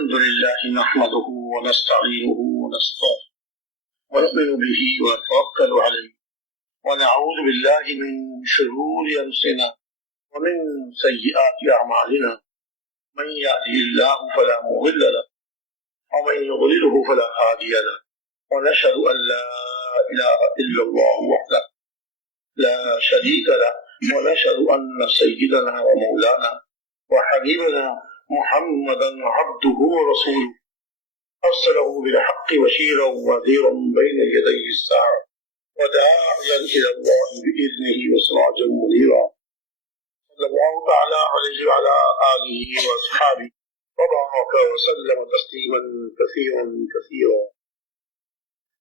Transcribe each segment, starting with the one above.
الحمد لله نحمده ونستعينه ونستغفره ونؤمن به ونتوكل عليه ونعوذ بالله من شرور أنفسنا ومن سيئات أعمالنا من يهده الله فلا مضل له ومن يضلله فلا هادي له ونشهد أن لا إله إلا الله وحده لا شريك له ونشهد أن سيدنا ومولانا وحبيبنا محمدا عبده ورسوله أرسله بالحق بشيرا ونذيرا بين يدي الساعة وداعيا إلى الله بإذنه وسراجا منيرا صلى الله تعالى عليه وعلى آله وأصحابه وبارك وسلم تسليما كثيرا كثيرا.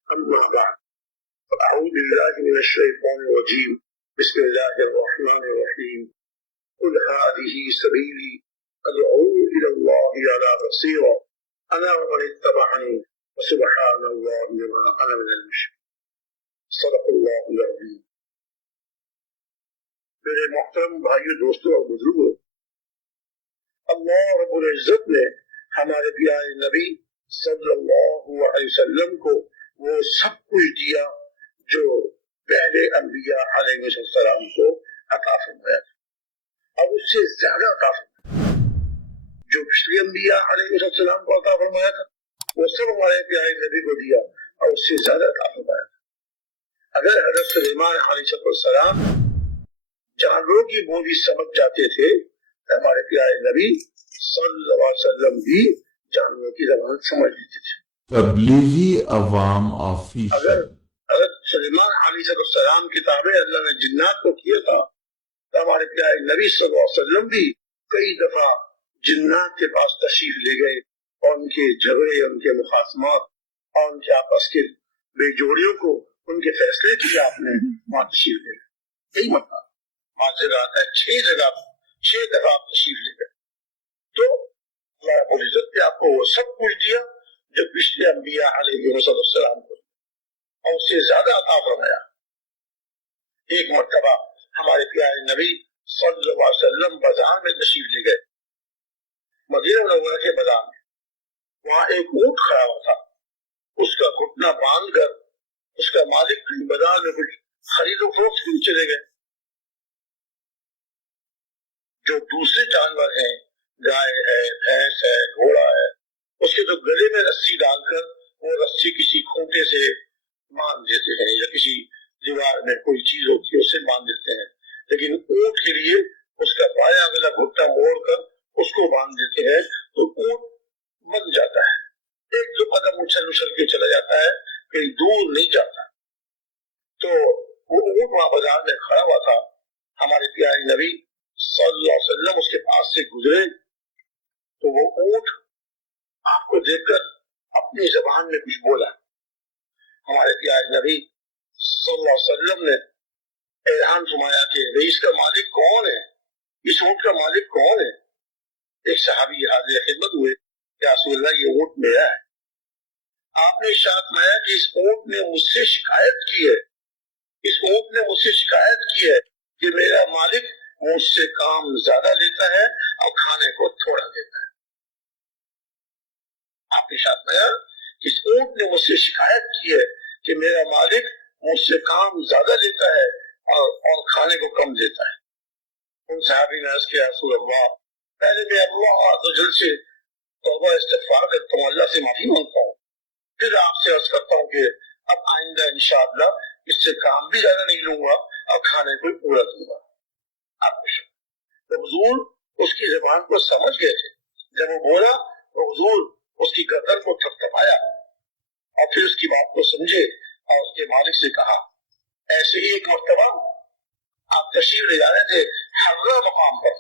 أما بعد فأعوذ بالله من الشيطان الرجيم. بسم الله الرحمن الرحيم. قل هذه سبيلي أدعو إلى الله على بصيرة أنا ومن اتبعني وسبحان الله وما أنا من المشركين. صدق الله العظيم. میرے محترم بھائیو، دوستوں اور بزرگوں، اللہ رب العزت نے ہمارے پیارے نبی صلی اللہ علیہ وسلم کو وہ سب کچھ دیا جو پہلے انبیاء علیہ السلام کو عطا فرمایا تھا، اور اس سے زیادہ عطا فرمایا جو پچھلے انبیاء علیہ السلام کو عطا فرمایا تھا، وہ سب ہمارے پیارے نبی کو دیا اور اس سے زیادہ عطا فرمایا تھا۔ اگر حضرت سلیمان علیہ السلام جانوروں کی بولی سمجھ جاتے تھے تو ہمارے پیارے نبی صلی اللہ علیہ وسلم بھی جانوروں کی زبان سمجھ لیتے تھے۔ تبلیغی عوام آفیس اگر حضرت سلیمان علیہ السلام کی تابع اللہ نے جنات کو کیا تھا تو ہمارے پیارے نبی صلی اللہ علیہ وسلم بھی کئی دفعہ جنات کے پاس تشریف لے گئے اور ان کے جھگڑے، ان کے مخاصمات اور ان کے آپس کے بے جوڑیوں کو، ان کے فیصلے کے لیے آپ نے وہاں تشریف لے گئے۔ یہی مطلب پانچ جگہ آتا ہے، چھ دفعہ آپ تشریف لے گئے، تو اللہ رب العزت نے آپ کو وہ سب کچھ دیا جو پچھلے انبیاء علیہ السلام کو اور اس سے زیادہ عطا فرمایا۔ ایک مرتبہ ہمارے پیارے نبی صلی اللہ علیہ وسلم بازار میں تشریف لے گئے، مدینہ منورہ کے بازار میں۔ وہاں ایک اونٹ کھڑا ہوا تھا، اس کا گھٹنا باندھ کر اس کا مالک بازار میں کچھ خرید و فروخت کے لیے چلے گئے۔ جو دوسرے جانور ہیں، گائے ہے، بھینس ہے، گھوڑا ہے، اس کے تو گلے میں رسی ڈال کر وہ رسی کسی کھوٹے سے باندھ دیتے ہیں یا کسی دیوار میں کوئی چیز ہوتی ہے اس سے باندھ دیتے ہیں، لیکن اونٹ کے لیے اس کا بایاں اگلا گھٹنا موڑ کر اس کو باندھ دیتے ہیں تو اونٹ بن جاتا ہے، ایک دو قدم اچھل کے چلا جاتا ہے، کہیں دور نہیں جاتا۔ تو وہ اونٹ وہاں بازار میں کھڑا ہوا تھا، ہمارے پیارے نبی صلی اللہ علیہ وسلم اس کے پاس سے گزرے تو وہ اونٹ آپ کو دیکھ کر اپنی زبان میں کچھ بولا۔ ہمارے پیارے نبی صلی اللہ علیہ وسلم نے اعلان فرمایا کہ اس کا مالک کون ہے، اس اونٹ کا مالک کون ہے؟ ایک صحابی حاضر خدمت ہوئے کہ رسول اللہ یہ اونٹ میرا ہے۔ آپ نے ارشاد فرمایا کہ اس اونٹ نے مجھ سے شکایت کی ہے کہ میرا مالک مجھ سے کام زیادہ لیتا ہے اور کھانے کو تھوڑا دیتا ہے۔ آپ نے ارشاد فرمایا کہ اس اونٹ نے مجھ سے شکایت کی ہے کہ میرا مالک مجھ سے کام زیادہ لیتا ہے اور کھانے کو کم دیتا ہے۔ ان صحابی نے عرض کیا رسول اللہ، پہلے میں اللہ عز و جل سے توبہ استغفار کرتا ہوں، اللہ سے معافی مانگتا ہوں، پھر آپ سے عرض کرتا ہوں کہ اب آئندہ انشاءاللہ اس سے کام بھی زیادہ نہیں لوں گا اور کھانے کو پورا دوں گا۔ آپ کو تو حضور اس کی زبان کو سمجھ گئے تھے، جب وہ بولا تو حضور اس کی گردن کو تھپتھپایا اور پھر اس کی بات کو سمجھے اور اس کے مالک سے کہا۔ ایسے ہی ایک مرتبہ آپ تشریف لے جا رہے تھے ہررا مقام پر،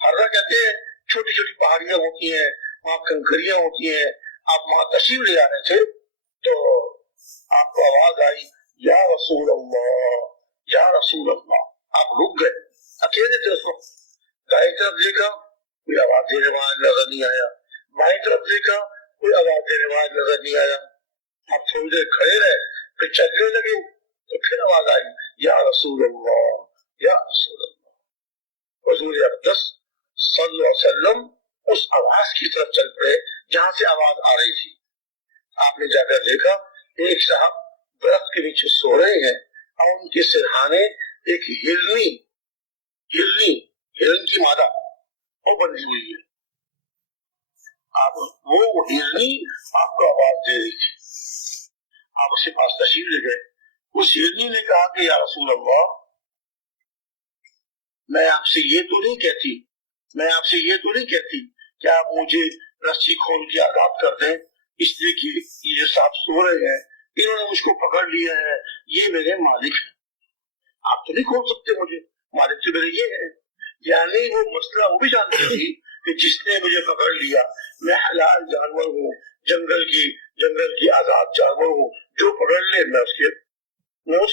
ہررا کہتے ہیں چھوٹی چھوٹی پہاڑیاں ہوتی ہیں، وہاں کنکریاں ہوتی ہیں، آپ وہاں تشریف لے جا رہے تھے تو آپ کو آواز آئی یا رسول اللہ، یا رسول اللہ۔ آپ رک گئے، اکیلے تھے اس وقت، دائیں طرف دیکھا کوئی آواز دینے والا نظر نہیں آیا، بائیں طرف دیکھا کوئی آواز دینے والا نظر نہیں آیا۔ آپ تھوڑی دیر کھڑے رہے، پھر چلنے لگے تو پھر آواز آئی یا رسول اللہ، یا رسول اللہ۔ حضور اقدس صلی اللہ علیہ وسلم اس آواز کی طرف چل پڑے جہاں سے آواز آ رہی تھی. آپ نے جا کر دیکھا ایک صاحب درخت کے نیچے سو رہے ہیں اور ان کے سرہانے ایک ہرن کی مادہ وہ بندھی ہوئی ہے. وہ ہرنی آپ کو آواز دے رہی تھی. آپ اس کے پاس تشریف لے گئے. اس ہرنی نے کہا کہ یا رسول اللہ میں آپ سے یہ تو نہیں کہتی کہ آپ مجھے رسی کھول کے آزاد کر دیں، اس لیے کہ یہ صاحب سو رہے ہیں، انہوں نے مجھ کو پکڑ لیا ہے، یہ میرے مالک ہیں، آپ تو نہیں کھول سکتے مجھے، مالک تو میرے یہ ہے. یعنی وہ مسئلہ وہ بھی جانتی تھی کہ جس نے مجھے پکڑ لیا میں حلال جانور ہوں، جنگل کی آزاد جانور ہوں، جو پکڑ لے میں اس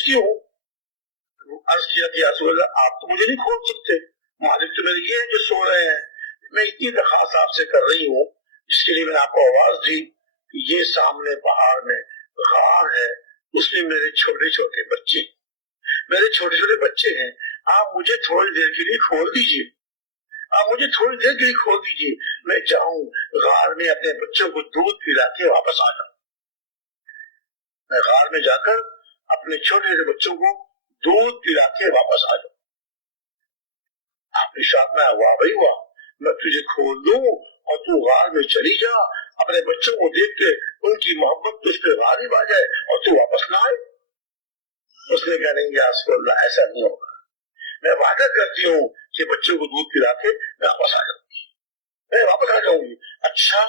کی ہوں. عرض کیا کہ رسول اللہ آپ تو مجھے نہیں کھول سکتے، مالک تو میرے یہ ہے جو سو رہے ہیں. میں اتنی درخواست آپ سے کر رہی ہوں جس کے لیے میں نے آپ کو آواز دی. یہ سامنے پہاڑ میں غار ہے، اس میں میرے چھوٹے چھوٹے بچے ہیں، آپ مجھے تھوڑی دیر کے لیے کھول دیجیے، میں جاؤں غار میں اپنے بچوں کو دودھ پلا کے واپس آ جاؤں. میں غار میں جا کر اپنے چھوٹے چھوٹے بچوں کو دودھ پلا کے واپس آ جاؤں. آپ نے شاید میں واہ بھائی واہ، میں تجھے کھول دوں اور تو غار میں چلی جا، اپنے بچوں کو دیکھ کے ان کی محبت تجھ پہ غالب آ جائے اور تو واپس نہ آئے. اس نے کہا نہیں یا رسول اللہ ایسا نہیں ہوگا، میں وعدہ کرتی ہوں کہ بچوں کو دودھ پلا کے میں واپس آ جاؤں گی. اچھا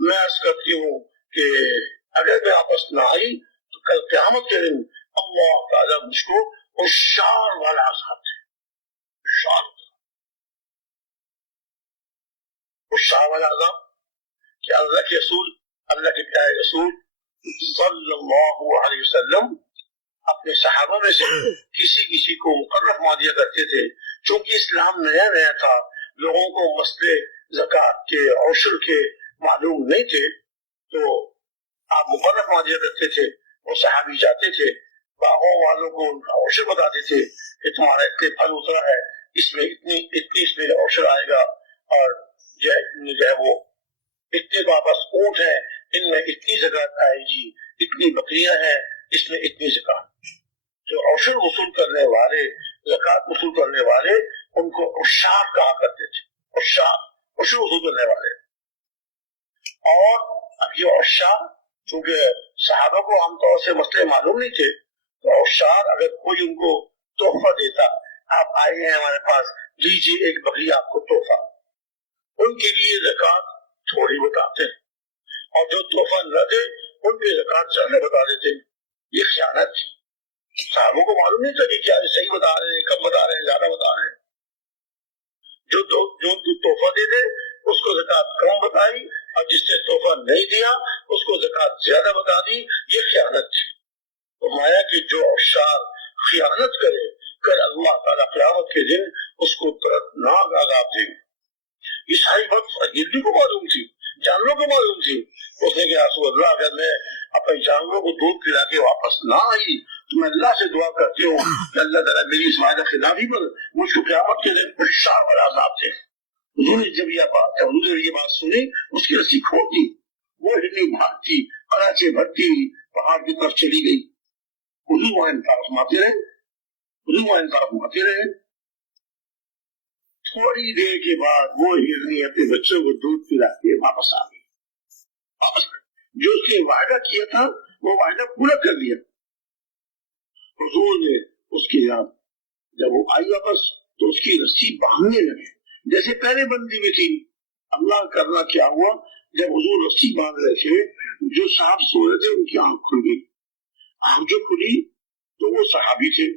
میں عرض کرتی ہوں کہ اگر میں واپس نہ آئی تو کل قیامت کے دن اللہ تعالیٰ مجھ کو عشار والا عذاب دے. عشار والا عذاب کہ اللہ کے پیارے رسول صلی اللہ علیہ وسلم اپنے صحابہ میں سے کسی کو مقرر فرما دیا کرتے تھے. چونکہ اسلام نیا تھا، لوگوں کو مسئلے زکات کے عشر کے معلوم نہیں تھے، تو آپ مقرر فرما دیا کرتے تھے. وہ صحابی جاتے تھے، باغوں والوں کو ان کا عشر بتاتے تھے کہ تمہارا اتنے پھل اترا ہے، اس میں اتنی اس میں عشر آئے گا، اور جو ہے وہ اتنے واپس اونٹ ہیں ان میں اتنی زکات آئے گی، اتنی بکریاں ہیں اس میں اتنی زکات. جو عشر وصول کرنے والے، زکات وصول کرنے والے، ان کو عشار کہا کرتے تھے. عشر وصول کرنے والے. اور اب یہ عشار چونکہ صحابہ کو عام طور سے مسئلے معلوم نہیں تھے، تو عشار اگر کوئی ان کو تحفہ دیتا، آپ آئے ہیں ہمارے پاس لیجیے ایک بکری آپ کو تحفہ، ان کے لیے زکات تھوڑی بتاتے ہیں، اور جو تحفہ نہ دے ان پہ زکات زیادہ بتا دیتے. یہ خیانت تھی. صحابوں کو معلوم نہیں تھا کہ کیا صحیح بتا رہے ہیں، کم بتا رہے ہیں، زیادہ بتا رہے ہیں. جو تحفہ دے دے اس کو زکات کم بتائی، اور جس نے تحفہ نہیں دیا اس کو زکات زیادہ بتا دی. یہ خیانت تھی. فرمایا کہ جو عشار خیانت کرے کل اللہ تعالیٰ قیامت کے دن اس کو دردناک عذاب دے گا. یہ ساری بات ہندو کو معلوم تھی، جانوروں کو معلوم تھی. اس نے کہا رسول اللہ اگر میں اپنے جانوروں کو دودھ پلا کے واپس نہ آئی تو میں اللہ سے دعا کرتی ہوں کہ اللہ تعالیٰ میری اس وعدہ خلافی پر مجھ کو قیامت کے دن عشار والا عذاب دے. حضور نے جب یہ بات سنی اس کی رسی کھول دی. وہ ہرنی بھاگتی کراچے بھرتی پہاڑ کی طرف چلی گئی. حضور وہاں انصاف ماتے رہے. تھوڑی دیر کے بعد وہ ہرنی اپنے بچوں کو دودھ پلا کے واپس آ گئی. جو اس نے وعدہ کیا تھا وہ وعدہ پورا کر لیا. حضور نے اس کے یاد جب وہ آئی واپس تو اس کی رسی باندھنے لگے جیسے پہلے بندی میں تھی. اللہ کرنا کیا ہوا، جب حضور رسی باندھ رہے تھے جو صاحب سو رہے تھے ان کی آنکھ کھل گئی. آنکھ جو کھلی تو وہ صحابی تھے.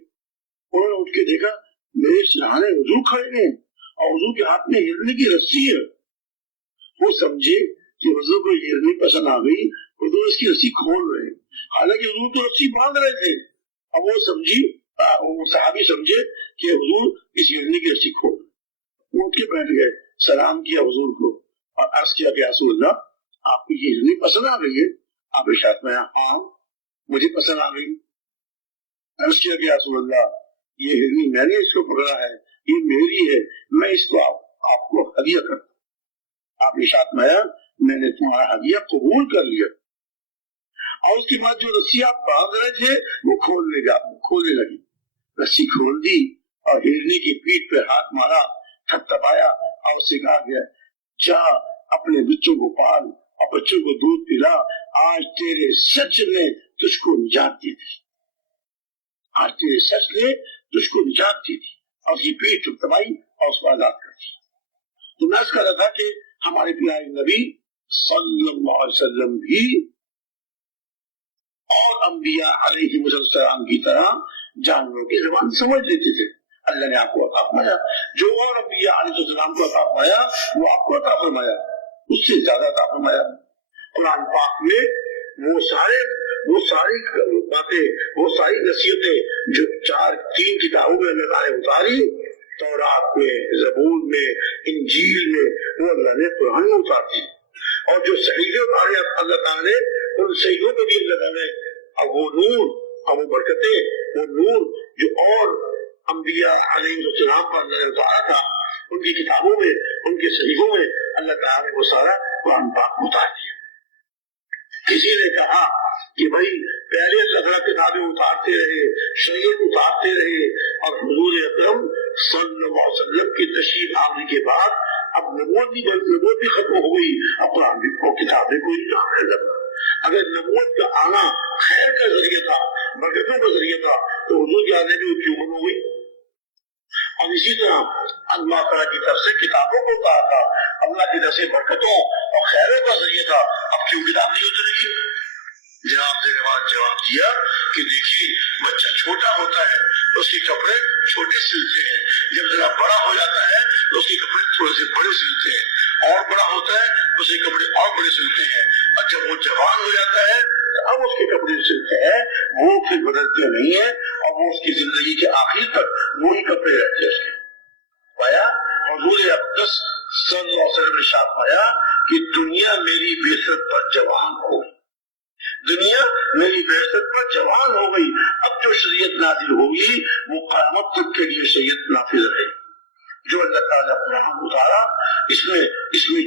انہوں نے اٹھ کے دیکھا میرے سرہانے حضور کھڑے ہیں اور حضور کے ہاتھ میں ہرنی کی رسی ہے. وہ سمجھے کہ حضور کو ہرنی پسند آ گئی، حضور اس کی رسی کھول رہے ہیں، حالانکہ حضور تو رسی باندھ رہے تھے. اب وہ صحابی سمجھے کہ حضور اس ہرنی کی رسی کھول رہے. وہ اٹھ کے بیٹھ گئے، سلام کیا حضور کو اور عرض کیا کہ رسول اللہ آپ کو یہ ہرنی پسند آ گئی ہے؟ آپ ارشاد میں ہاں مجھے پسند آ گئی. عرض کیا کہ رسول اللہ یہ ہرنی میں نے اس کو پکڑا ہے، یہ میری ہے، میں اس کو آپ کو ہدیہ کرتا ہوں. آپ نے ارشاد فرمایا میں نے تمہارا ہدیہ قبول کر لیا، اور اس کے بعد جو رسی آپ باندھ رہے تھے وہ کھولنے لگی، رسی کھول دی اور ہرنی کی پیٹھ پہ ہاتھ مارا، تھپتھپایا اور اسے کہا گیا جا اپنے بچوں کو پال اور بچوں کو دودھ پلا، آج تیرے سچ نے تجھ کو نجات دی تھی، آج تیرے سچ نے تجھ کو نجات دی تھی، اور اس کی پیٹھ تھپتھپائی اور اس کو آزاد کر دی۔ تو میں اس کا رہا تھا کہ ہمارے پیارے نبی صلی اللہ علیہ وسلم بھی اور انبیاء علیہ السلام کی طرح جانوروں کی زبان سمجھ لیتے تھے۔ اللہ نے آپ کو عطا فرمایا جو اور انبیاء علیہ السلام کو عطا فرمایا وہ آپ کو عطا فرمایا، اس سے زیادہ عطا فرمایا۔ قرآن پاک میں وہ ساری باتیں، وہ ساری نصیحتیں جو تین کتابوں میں اللہ تعالیٰ نے اتاری، تورات میں، زبور میں، انجیل میں، وہ اللہ نے قرآن میں اتار دی، اور جو صحیفے اتارے اللہ تعالیٰ نے ان صحیفوں میں بھی اللہ تعالیٰ نے اب وہ نور اور وہ برکتیں، وہ نور جو اور انبیاء علیہ السلام پر اللہ نے اتارا تھا ان کی کتابوں میں، ان کے صحیفوں میں اللہ تعالیٰ نے وہ سارا قرآن پاک اتار دیا۔ کسی نے کہا کہ بھائی پہلے اللہ تعالیٰ کتابیں اتارتے رہے، شریعت اتارتے رہے، اور حضور اکرم صلی اللہ علیہ وسلم کی تشریف آوری کے بعد اب نبوت بھی ختم ہو گئی، اب قرآن بھی کتابیں کوئی نہیں لگا۔ اگر نبوت کا آنا خیر کا ذریعہ تھا، برکتوں کا ذریعہ تھا، تو حضور کے آنے میں کیوں بند ہو گئی؟ اور اسی طرح اللہ تعالیٰ کی طرف سے کتابوں کو اتارا تھا، اللہ کی طرف سے برکتوں اور خیروں کا ذریعہ تھا، اب کیوں کتاب نہیں اترے گی؟ جواب دیا کہ دیکھیے بچہ چھوٹا ہوتا ہے اس کے کپڑے چھوٹے سلتے ہیں، جب ذرا بڑا ہو جاتا ہے تو اس کے کپڑے تھوڑے سے بڑے سلتے ہیں، اور بڑا ہوتا ہے تو اس کے کپڑے اور بڑے سلتے ہیں، اور جب وہ جوان ہو جاتا ہے تو اب اس کے کپڑے سلتے ہیں، وہ پھر بدلتے نہیں ہیں، اور وہ اس کی زندگی کے آخر تک وہی کپڑے رہتے ہیں اس کے۔ پایا حضور اقدس صلی اللہ علیہ وسلم نے ارشاد فرمایا کہ دنیا میری بعثت پر جوان ہو گئی، دنیا میری بعثت پر جوان ہو گئی، اب جو شریعت نازل ہوگی وہ قیامت تک کے لیے شریعت نافذ رہے گی۔ جو اللہ تعالیٰ نے قرآن اتارا اس میں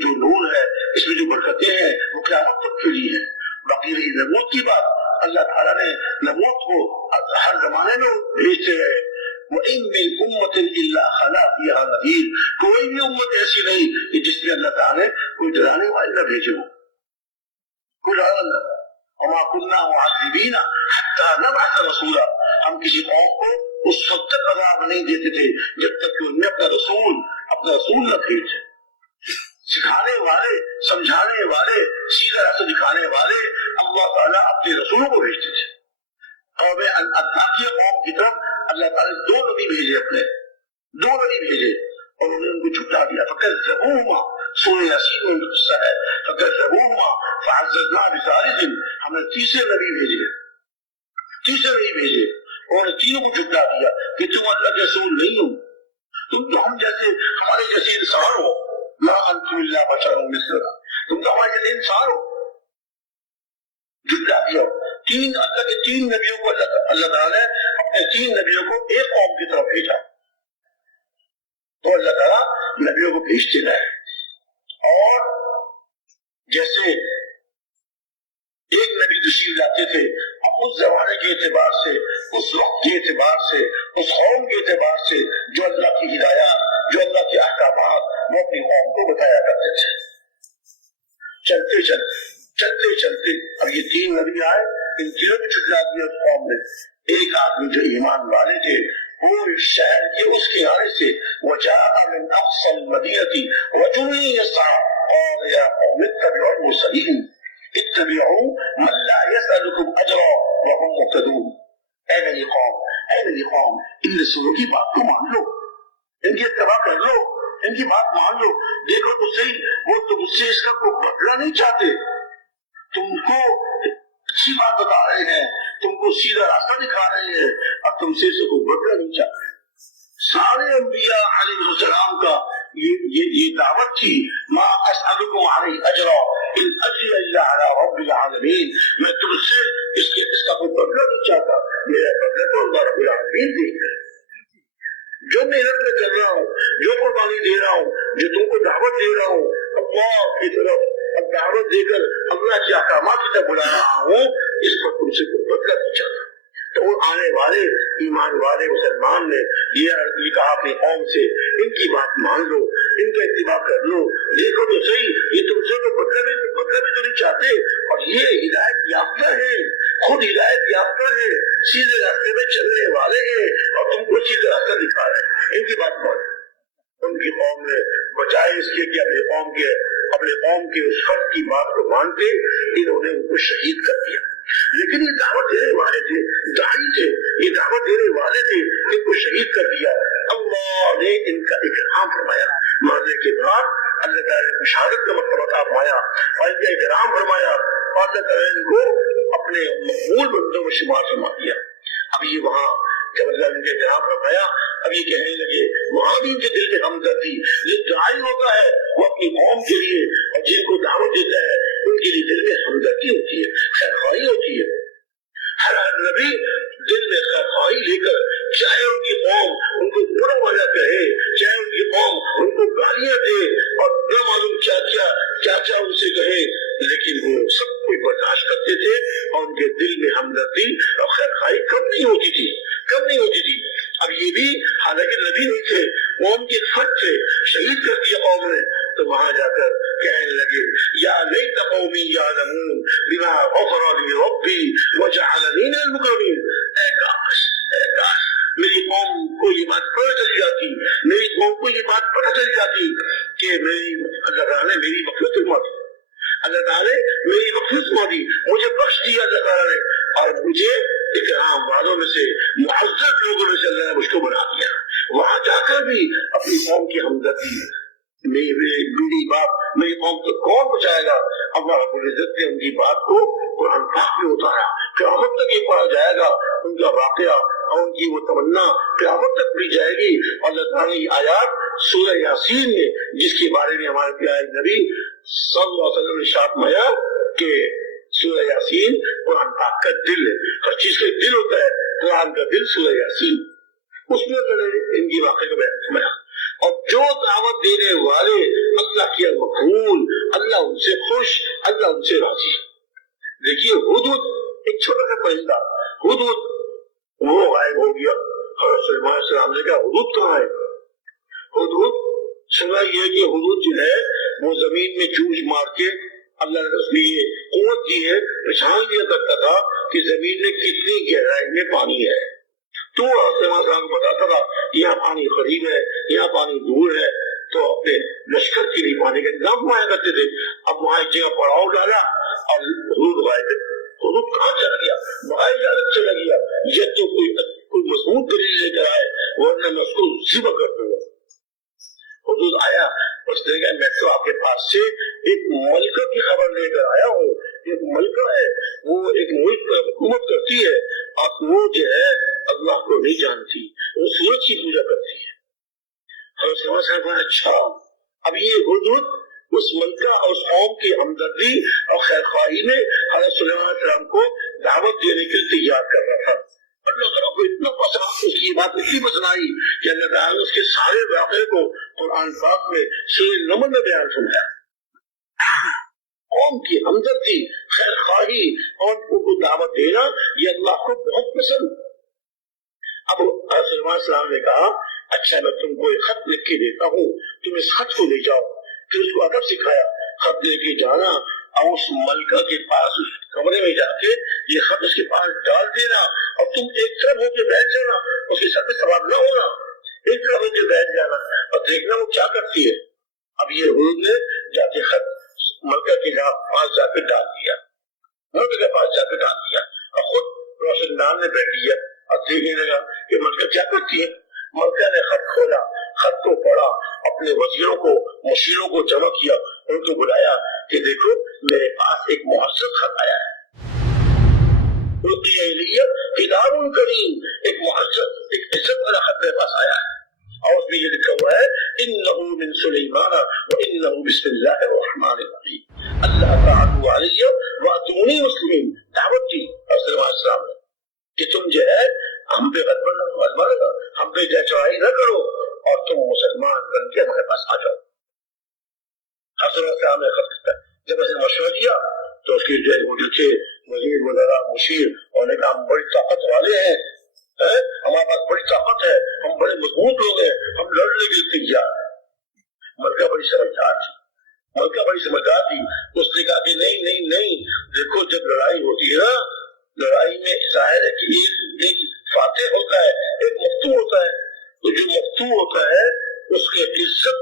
جو نور ہے، اس میں جو برکتیں ہیں وہ قیامت تک کے لیے ہیں۔ باقی رہی نبوت کی بات، اللہ تعالیٰ نے نبوت کو ہر زمانے میں بھیجتے رہے۔ وَإِن مِّن أُمَّةٍ إِلَّا خَلَا فِيهَا نَذِيرٌ، کوئی بھی امت ایسی نہیں کہ جس میں اللہ تعالیٰ نے کوئی ڈرانے والا نہ بھیجے ہو، کوئی ڈرانے نہ۔ وَمَا كُنَّا مُعَذِّبِينَ حَتَّى نَبْعَثَ رَسُولًا، ہم کسی قوم کو اس وقت تک عذاب نہیں دیتے تھے جب تک کہ ان میں اپنا رسول نہ بھیجے۔ سکھانے والے، سمجھانے والے، سیدھا راستہ دکھانے والے اللہ تعالیٰ اپنے رسولوں کو بھیجتے تھے۔ قوم انطاکیہ قوم کی طرف اللہ تعالیٰ نے دو نبی بھیجے، اور انہوں نے ان کو جھٹلا دیا۔ فَكَذَّبُوهُمَا، سورہ یاسین میں قصہ ہے، فَكَذَّبُوهُمَا فَعَزَّزْنَا بِثَالِثٍ، ہم نے تیسرے نبی بھیجے، اور تینوں کو جھٹلا دیا کہ تم اللہ کے رسول نہیں ہو، تم تو ہم جیسے، ہمارے جیسے انسان ہو، لَا أَنْتُمْ إِلَّا بَشَرٌ مِثْلُنَا، تم تو ہمارے جیسے انسان ہو، جھٹلا دیا۔ اللہ کے تین نبیوں کو اللہ تعالیٰ نے اپنے تین نبیوں کو ایک قوم کی طرف بھیجا، تو اللہ تعالیٰ نبیوں کو بھیجتے رہے، اور جیسے ایک نبی تشریف لاتے تھے، اس زمانے کے اعتبار سے، اس وقت کے اعتبار سے، اس قوم کے اعتبار سے جو اللہ کی ہدایات، جو اللہ کے احکامات وہ اپنی قوم کو بتایا کرتے تھے۔ چلتے چلتے اب یہ تین نبی آئے، ان تینوں کو چھٹلا دیا اس قوم نے۔ ایک آدمی جو ایمان والے تھے وہ شہر کے اس کنارے سے وجاء من اقصى المدينة رجل يسعى قال يا قوم اتبعوا المرسلين اتبعوا من لا يسألكم اجرا وهم مهتدون۔ اے میری قوم ان رسولوں کی بات کو مان لو، ان کی اتباع کر لو، ان کی بات مان لو۔ دیکھو تو صحیح، وہ تم سے اس کا کوئی بدلہ نہیں چاہتے، تم کو اچھی بات بتا رہے ہیں، تم کو سیدھا راستہ دکھا رہے ہیں، اور تم سے کوئی بدلہ نہیں چاہتے۔ سارے انبیاء علیہ السلام کا یہ دعوت تھی، ما اسألکم علیہ اجرا ان اجری الا علی رب العالمین، میں تم سے اس کا کوئی بدلہ نہیں چاہتا، میرا بدلہ تو اللہ رب العالمین دے گا۔ جو محنت میں کر رہا ہوں، جو قربانی دے رہا ہوں، جو تم کو دعوت دے رہا ہوں اللہ کی طرف دعوت دے کر اللہ کے احکامات کی طرف بلا رہا ہوں، اس پر تم سے کوئی بدلہ نہیں چاہتا۔ تو آنے والے ایمان والے مسلمان نے یہ کہا اپنی قوم سے، ان کی بات مان لو، ان کا اتباع کر لو، دیکھو تو صحیح یہ تم سے تو بدلہ بھی تو نہیں چاہتے، اور یہ ہدایت یافتہ ہیں، خود ہدایت یافتہ ہیں، سیدھے راستے میں چلنے والے ہیں، اور تم کو سیدھے راستہ دکھا رہے ہیں، ان کی بات مان۔ ان کی قوم نے بجائے اس کے کہ اپنے قوم کے اس حق کی بات کو مانتے، انہوں نے ان کو شہید کر دیا۔ لیکن یہ دعوت دینے والے تھے، داعی تھے، یہ دعوت دینے والے تھے، ان کو شہید کر دیا۔ اللہ نے ان کا اکرام فرمایا، مرنے کے بعد اللہ تعالیٰ نے شہادت کا مرتبہ عطا فرمایا اور ان کا اکرام فرمایا، اور اللہ تعالیٰ نے ان کو اپنے مقبول بندوں میں شمار فرما دیا۔ اب یہ وہاں جب اللہ نے ان کا اکرام فرمایا، اب یہ کہنے لگے وہاں بھی ان کے دل میں ہمدردی، جو داعی ہوتا ہے وہ اپنی قوم کے لیے اور جن کو دعوت دیتا ہے ان کے لیے دل میں ہمدردی ہوتی ہے، خیرخواہی ہوتی ہے۔ ہر نبی دل میں خیرخواہی لے کر، چاہے ان کی قوم ان کو برا بھلا کہے، چاہے ان کی قوم ان کو گالیاں دے اور نہ معلوم کیا کیا ان سے کہے، لیکن وہ سب کوئی برداشت کرتے تھے اور ان کے دل میں ہمدردی اور خیرخواہی کم نہیں ہوتی تھی۔ اب یہ بھی حالانکہ نبی نہیں تھے، قوم کے فرد تھے، شہید کر دیا قوم نے، تو وہاں جا کر کہنے لگے یا لیت قومی یعلمون بما غفر لی ربی وجعلنی من المکرمین، اے کاش میری قوم کو یہ بات پتہ چلی جاتی، میری قوم کو یہ بات پتہ چلی جاتی کہ اللہ تعالیٰ نے میری مغفرت فرما دی، اللہ تعالیٰ نے میری مغفرت فرما دی، مجھے بخش دیا اللہ تعالیٰ نے، اور مجھے اکرام والوں میں سے، معزز لوگوں میں سے اللہ نے مجھ کو بنا دیا۔ وہاں جا کر بھی اپنی قوم کی ہمدردی، میری بات میری قوم کو کون بچائے گا؟ اللہ رب العزت نے ان کی بات کو قرآن پاک میں اتارا، قیامت تک یہ پڑھا جائے گا ان کا واقعہ اور ان کی وہ تمنا قیامت تک بھی جائے گی۔ اللہ تعالیٰ کی آیات سورہ یاسین میں، جس کے بارے میں ہمارے پیارے نبی صلی اللہ علیہ وسلم نے ارشاد فرمایا کہ سورہ یاسین قرآن پاک کا دل ہے، ہر چیز کا دل ہوتا ہے، قرآن کا دل سورہ یاسین، اس میں اللہ نے ان کی واقعے کو بیان فرمایا۔ اور جو دعوت دینے والے اللہ کے مقبول، اللہ ان سے خوش، اللہ ان سے راضی۔ دیکھیے ہدہد ایک چھوٹا سا پرندہ، ہدہد وہ غائب ہو گیا، حضرت سلیمان علیہ السلام نے کہا ہدہد کہاں ہے؟ ہدہد سنا یہ کہ ہدہد جو ہے وہ زمین میں چوچ مار کے اللہ نے اس لیے قوت دی ہے، پہچان لیا کرتا تھا کہ زمین میں کتنی گہرائی میں پانی ہے، تو کو بتاتا تھا یہاں پانی قریب ہے، یہاں پانی دور ہے، تو اپنے لشکر کے لیے پانی کا انتظام فرمایا کرتے تھے۔ اب وہاں ایک جگہ پڑاؤ ڈالا اور حدود غائب ہے۔ حدود کہاں چلا گیا؟ باہر جانب چلا گیا، یہ تو کوئی مضبوط دلیل لے کر آئے ورنہ میں اس کو ذبح کر دوں گا۔ حدود آیا، اس نے کہا میں تو آپ کے پاس سے ایک ملکہ کی خبر لے کر آیا ہوں، ایک ملکہ ہے، وہ ایک ملک پر حکومت کرتی ہے اور وہ جو ہے اللہ کو نہیں جانتی، وہ سورج کی پوجا کرتی ہے۔ حضرت سلیمان صاحب نے اچھا، اب یہ ہدہد اس ملکہ اور اس قوم کی ہمدردی اور خیرخواہی میں حضرت سلیمان علیہ السلام کو دعوت دینے کے لیے تیار کر رہا تھا۔ اللہ تعالیٰ کو اتنا پسند، اس کی بات اتنی پسند آئی کہ اللہ تعالیٰ نے اس کے سارے واقعے کو قرآن پاک میں سورہ نمل میں بیان فرمایا۔ قوم کی ہمدردی، خیرخواہی اور ان کو دعوت دینا یہ اللہ کو بہت پسند۔ اب حضرت سلیمان علیہ السلام نے کہا اچھا میں تم کو ایک خط لکھ کے دیتا ہوں، تم اس خط کو لے جاؤ۔ پھر اس کو ادب سکھایا، خط لے کے جانا اور اس ملکہ کے پاس اس کمرے میں جا کے یہ خط اس کے پاس ڈال دینا اور تم ایک طرف ہو کے بیٹھ جانا، اس کے سر پہ سوار نہ ہونا، ایک طرف ہو کے بیٹھ جانا اور دیکھنا وہ کیا کرتی ہے۔ اب یہ حدود نے جا کے خط ملکہ کے پاس جا کے ڈال دیا، ملکہ کے پاس جا کے ڈال دیا اور خود روشن دان نے بیٹھ لیا اور دیکھنے لگا کہ ملکہ کیا کرتی ہے۔ ملکہ نے خط کھولا، خط کو پڑھا، اپنے وزیروں کو، مشیروں کو جمع کیا، ان کو بلایا کہ دیکھو میرے پاس ایک معزز خط آیا ہے، کتاب کریم، ایک معزز، ایک عزت والا خط میرے پاس آیا ہے، اور اس میں یہ لکھا ہوا ہے انہ من سلیمان وانہ بسم اللہ الرحمن الرحیم اللہ تعالی علیہ واتونی مسلمین۔ دعوت دی سلیمان علیہ السلام نے کہ تم جو ہے ہم پہ ہم پہ چڑھائی نہ کرو اور تم مسلمان بن کے ہمارے پاس آ جاؤ۔ حضرت صاحب نے خط کیا، جب اس نے مشورہ دیا تو اس کی جو تھے وزیر وزراء مشیر اور نے کہا ہم بڑی طاقت والے ہیں، ہمارے پاس بڑی طاقت ہے، ہم بڑے مضبوط لوگ ہیں، ہم لڑنے کے لیے تیار ہیں۔ ملکہ بڑی سمجھدار تھی، ملکہ بڑی سمجھدار تھی، اس نے کہا کہ نہیں نہیں نہیں، دیکھو جب لڑائی ہوتی ہے نا، لڑائی میں ظاہر ہے کہ ایک فاتح ہوتا ہے، ایک مفتو ہوتا ہے، تو جو مفتو ہوتا ہے اس کے عزت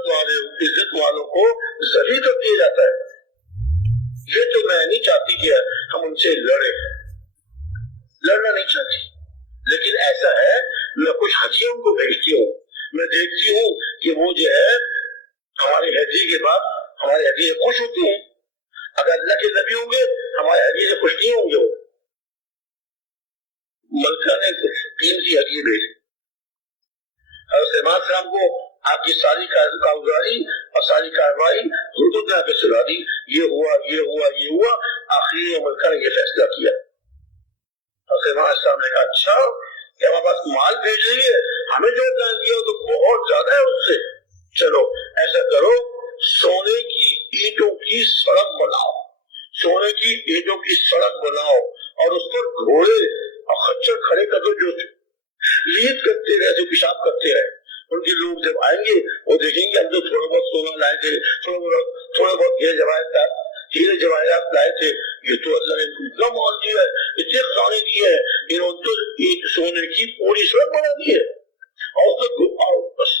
والوں کو ذلیل کر دیا جاتا ہے۔ یہ تو میں نہیں چاہتی کہ ہم ان سے لڑنا نہیں چاہتی، لیکن ایسا ہے میں کچھ حجیوں کو بھیجتی ہوں، میں دیکھتی ہوں کہ وہ جو ہے ہمارے ہدیے کے بعد ہمارے ہدیے سے خوش ہوتے ہیں، اگر اللہ کے نبی ہوں گے ہمارے ہدیے سے خوش نہیں ہوں گے۔ وہ ملکہ نے کچھ قیمتی ہدیے بھیجے، حضرت امام صاحب کو آپ کی ساری کارگزاری اور ساری کاروائی حدود میں آ کے سنا دی، یہ ہوا یہ ہوا یہ ہوا، آخری ملکہ نے یہ فیصلہ کیا۔ حضرت امام صاحب نے کہا اچھا کہ ہمارے پاس مال بھیج رہی ہے، ہمیں جو دیا تو بہت زیادہ ہے اس سے، چلو ایسا کرو سونے کی اینٹوں کی سڑک بناؤ، سونے کی اینٹوں کی سڑک بناؤ اور اس پر گھوڑے اور خچر کھڑے کر دو جو لیڈ کرتے رہے، جو پیشاب کرتے رہے۔ ان کے لوگ جب آئیں گے وہ دیکھیں گے ہم جو تھوڑا بہت سونا لائے تھے، تھوڑا بہت ہیرے جواہرات لائے تھے، یہ تو اللہ نے اتنا مال دیا ہے، اتنے خزانے دیے ہیں، انہوں نے تو سونے کی پوری سڑک بنا دی ہے، اور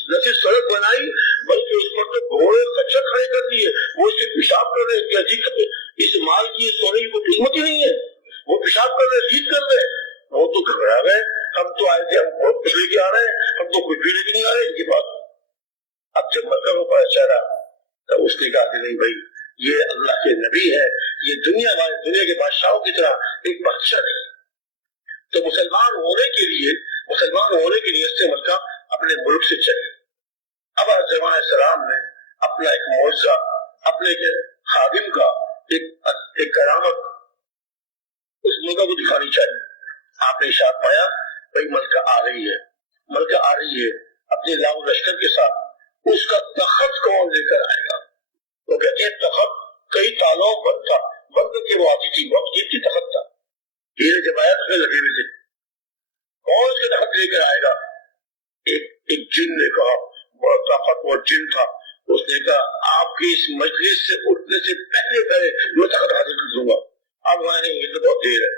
نہ صرف سڑک بنائی بلکہ اس پر تو گھوڑے خچر کھڑے کر دیے، وہ اس سے پیشاب کر رہے، اس مال کی سونے کی کوئی قیمت ہی نہیں ہے، وہ پیشاب کر رہے، لیڈ کر رہے۔ وہ تو گھبرا گئے، ہم تو آئے تھے، ہم بہت کچھ لے کے آ رہے ہیں، ہم تو کچھ بھی لے کے نہیں آ رہے ان کی بات۔ اب جب مطلب کو پتا چلا تو اس نے کہا کہ نہیں بھائی یہ اللہ کے نبی ہے، یہ دنیا کے بادشاہوں کی طرح ایک بادشاہ نہیں۔ تو مسلمان ہونے کے لیے اس سے ملکہ اپنے ملک سے چلے۔ اب حضرت السلام نے اپنا ایک معجزہ، اپنے خادم کا ایک کرامت اس ملکہ کو دکھانی چاہیے۔ آپ نے ارشاد پایا بھائی ملکہ آ رہی ہے اپنے لاؤ لشکر کے ساتھ، اس کا تخت کون لے کر آئے گا؟ وہ کہتے ہیں تخت کئی تالوں بند تھا، بند کر کے وہ آتی تھی، بہت قیمتی تخت تھا، ہیرے جواہرات اس میں لگے ہوئے تھے، کون سے تخت لے کر آئے گا؟ ایک جن نے کہا، بڑا طاقتور جن تھا، اس نے کہا آپ کی اس مجلس سے اٹھنے سے پہلے میں تخت حاصل کر دوں گا۔ اب میں نے یہ تو بہت دیر ہے۔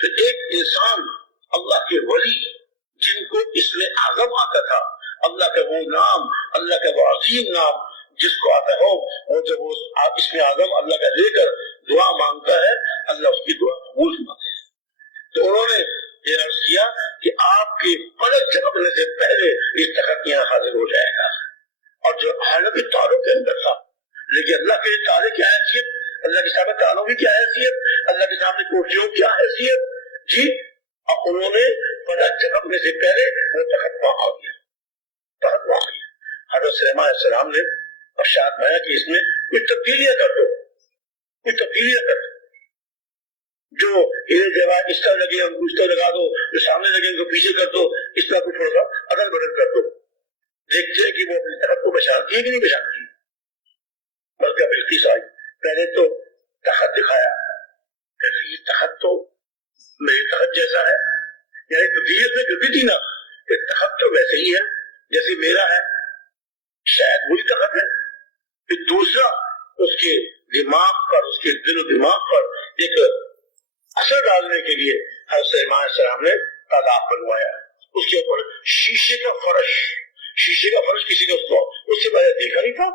پھر ایک انسان اللہ کے ولی جن کو اسم اعظم آتا تھا، اللہ کا وہ نام، اللہ کا وہ عظیم نام جس کو آتا ہو، وہ جب وہ اسم اعظم اللہ کا لے کر دعا مانگتا ہے اللہ اس کی دعا قبول فرماتے ہیں۔ تو انہوں نے یہ عرض کیا کہ آپ کے پلک جھپکنے سے پہلے اس تخت یہاں حاضر ہو جائے گا، اور جو حالانکہ تاروں کے اندر تھا، لیکن اللہ کے تارے کی حیثیت، اللہ کے سامنے تالوں کی کیا حیثیت، اللہ کے سامنے کوٹھیوں کی کیا حیثیت جی۔ اور انہوں نے پلک جھپکنے سے پہلے وہ تخت وہاں آ گیا، تخت وہاں آ گیا۔ حضرت سلیمان علیہ السلام نے ارشاد فرمایا کہ اس میں کچھ تبدیلیاں کر دو، کچھ تبدیلیاں کر دو، جو یہ جگہ اس طرح لگے ان کو اس طرح لگا دو، جو سامنے لگے ان کو پیچھے کر دو، اس طرح کچھ تھوڑا سا ادل بدل کر دو۔ دیکھتے ہیں کہ وہ اپنے تخت کو بچاتی ہے کہ نہیں بچاتی۔ ملکہ بلقیس آئی، پہلے تو تخت دکھایا، کہ یہ تخت تو میرے تخت جیسا ہے، یعنی تبدیلیت میں کر دی تھی نا، کہ تخت تو ویسے ہی ہے جیسے میرا ہے، شاید وہی تخت ہے۔ پھر دوسرا اس کے دماغ پر، اس کے دل و دماغ پر ایک اثر ڈالنے کے لیے حضرت سلیمان علیہ السلام نے تالاب بنوایا، اس کے اوپر شیشے کا فرش کسی نے اس سے پہلے دیکھا نہیں تھا۔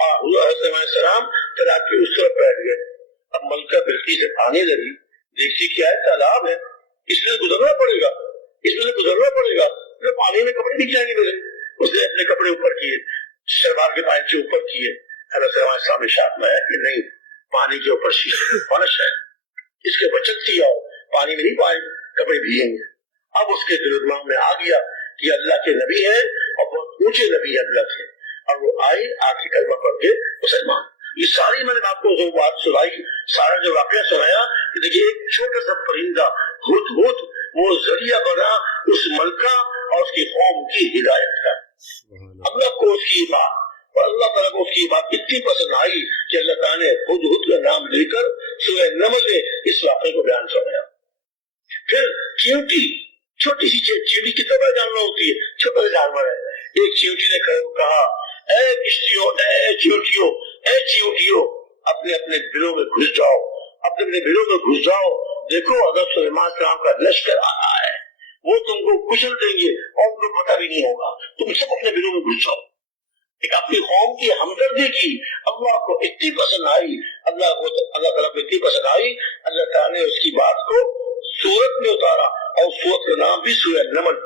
حضرت سلیمان علیہ السلام تالاب کے اس طرف بیٹھ گئے۔ اب ملکہ بلقیس سے آنے لگی، دیکھتی کیا ہے تالاب ہے، اس میں گزرنا پڑے گا، پانی میں کپڑے دکھ جائیں گے میرے۔ اس نے اپنے کپڑے اوپر کیے، شلوار کے پائنچے اوپر کیے۔ حضرت سلیمان علیہ السلام نے ارشاد فرمایا کہ نہیں، پانی کے اوپر شیشے کا فرش ہے، اس کے بچتی آؤ، پانی میں نہیں پائے کپڑے بھیگیں گے۔ اب اس کے دل و دماغ میں آ گیا کہ اللہ کے نبی ہے اور بہت اونچے نبی اللہ کے، اور وہ آئے آخری کلمہ پڑھ کے مسلمان۔ یہ ساری میں نے آپ کو جو بات سنائی، سارا جو واقعہ سنایا کہ دیکھیے ایک چھوٹا سا پرندہ ہدہد وہ ذریعہ بنا اس ملکہ اور اس کی قوم کی ہدایت کا۔ اللہ کو اس کی بات اور اللہ تعالیٰ کو اس کی بات لے کر سورہ نمل نے اس واقعے کو بیان فرمایا. پھر چیونٹی، چھوٹی سی چیونٹی کتنا بڑا جانور ہوتی ہے، چھوٹا سا جانور ہے. ایک چیونٹی نے کہا اے کشتیوں، اے چیونٹیوں، اے چیونٹیوں، اپنے اپنے بلوں میں گھس جاؤ، اپنے اپنے بلوں میں گھس جاؤ. دیکھو حضرت سلیمان السلام کا لشکر آ رہا ہے، وہ تم کو کچل دیں گے اور ان کو پتہ بھی نہیں ہوگا. تم سب اپنے بلوں میں گھس جاؤ. ایک اپنی قوم کی ہمدردی کی اللہ کو اتنی پسند آئی، اللہ تعالیٰ کو اتنی پسند آئی، اللہ تعالیٰ نے اس کی بات کو سورت میں اتارا، اور سورت کا نام بھی سورہ نمل،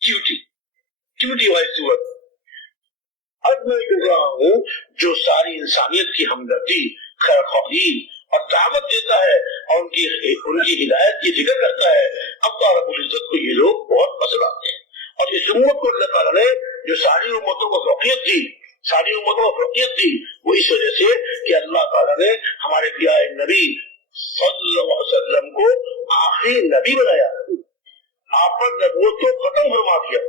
چیونٹی والی سورت. اب میں کہہ رہا ہوں جو ساری انسانیت کی ہمدردی، خیر خواہی اور دعوت دیتا ہے اور ان کی ہدایت کی فکر کرتا ہے، اللہ رب العزت کو یہ لوگ بہت پسند آتے ہیں. اور اس امت کو اللہ تعالیٰ نے جو ساری امتوں کو فوقیت دی، وہ اس وجہ سے کہ اللہ تعالیٰ نے ہمارے پیارے نبی صلی اللہ علیہ وسلم کو آخری نبی بنایا، آپ پر نبوت کو ختم فرما دیا.